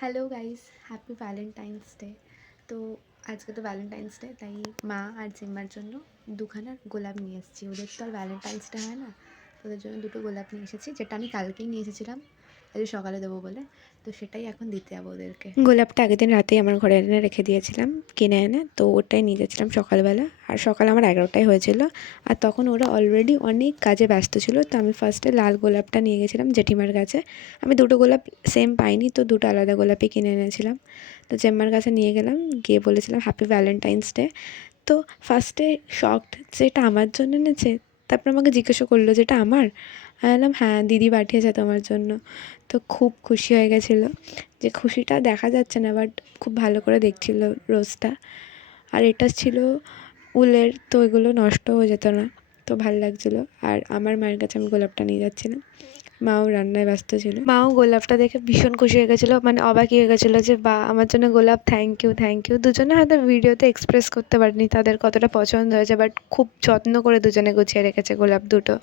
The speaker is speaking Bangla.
Hello guys, happy Valentine's day. তো আজকে তো ভ্যালেন্টাইন্স ডে, তাই মা আর জিম্মার জন্য দুখানা গোলাপ নিয়ে এসেছি। ওদের তো আর ভ্যালেন্টাইন্স ডে হয় না, তো ওদের জন্য দুটো গোলাপ নিয়ে এসেছি, যেটা আমি কালকেই নিয়ে এসেছিলাম আজ সকালে দেবো বলে। তো সেটাই এখন দিতে যাবো ওদেরকে। গোলাপটা আগের দিন রাতেই আমার ঘরে এনে রেখে দিয়েছিলাম, কিনে এনে, তো ওটাই নিয়ে যাচ্ছিলাম সকালবেলা। আর সকালে আমার 11টায় হয়েছিল, আর তখন ওরা অলরেডি অনেক কাজে ব্যস্ত ছিল। তো আমি ফার্স্টে লাল গোলাপটা নিয়ে গেছিলাম জেঠিমার কাছে। আমি দুটো গোলাপ সেম পাইনি, তো দুটো আলাদা গোলাপই কিনে এনেছিলাম। তো জেম্মার কাছে নিয়ে গেলাম, গিয়ে বলেছিলাম হ্যাপি ভ্যালেন্টাইন্স ডে। তো ফার্স্টে শকড যে এটা আমার জন্য এনেছে। তারপর আমাকে জিজ্ঞাসা করলো যেটা আমার। আমি বললাম হ্যাঁ দিদি পাঠিয়েছে তোমার জন্য। তো খুব খুশি হয়ে গেছিলো, যে খুশিটা দেখা যাচ্ছে না বাট খুব ভালো করে দেখছিল রোজটা। আর এটা ছিল উলের, তো এগুলো নষ্ট হয়ে যেত না, তো ভালো লাগছিলো। আর আমার মায়ের কাছে আমি গোলাপটা নিয়ে যাচ্ছিলাম, মাও রান্নায় ব্যস্ত ছিল। মাও গোলাপটা দেখে ভীষণ খুশি হয়ে গেছিলো, মানে অবাকই হয়ে গেছিলো যে বা আমার জন্য গোলাপ, থ্যাংক ইউ থ্যাংক ইউ। দুজনে হয়তো ভিডিওতে এক্সপ্রেস করতে পারেনি তাদের কতটা পছন্দ হয়েছে, বাট খুব যত্ন করে দুজনে গুছিয়ে রেখেছে গোলাপ দুটো।